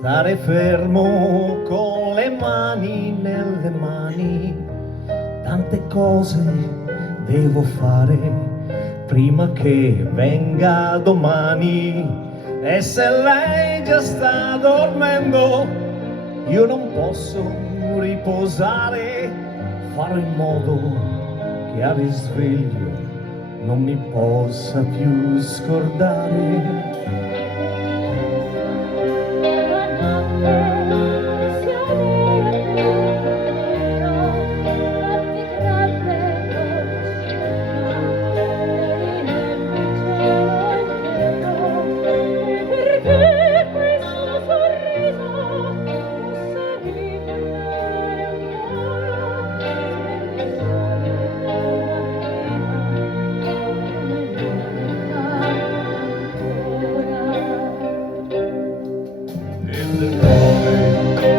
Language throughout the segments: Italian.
Stare fermo con le mani nelle mani, tante cose devo fare prima che venga domani. E se lei già sta dormendo, io non posso riposare, farò in modo che al risveglio non mi possa più scordare.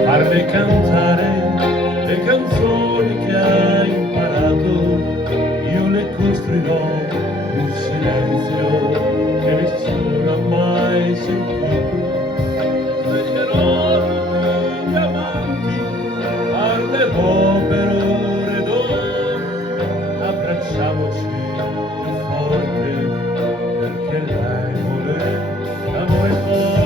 Farle cantare le canzoni che ha imparato, io le costruirò in silenzio che nessuno ha mai sentito. Sveglierò i diamanti, parlerò per ore ed ore, abbracciamoci più forte perché lei vuole amore poi.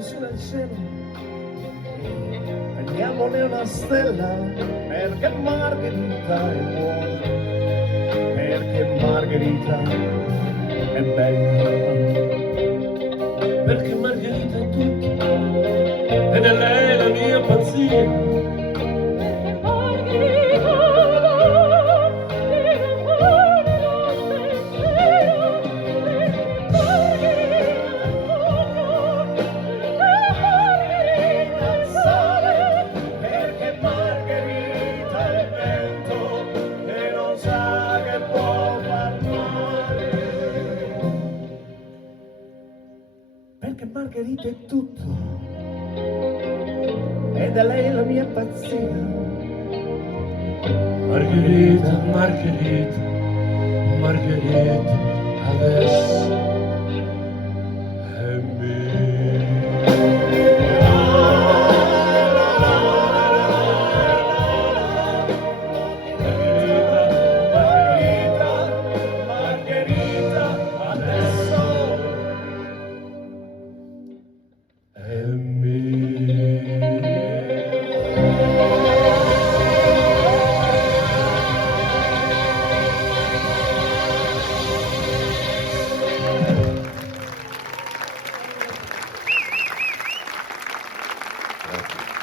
Sulla scena prendiamone una stella, perché Margherita è buona, perché Margherita è bella, perché Margherita è tutto ed è lei la mia pazzia. Perché Margherita è tutto ed è lei la mia pazzia. Margherita, Margherita, Margherita, adesso è mia. Grazie.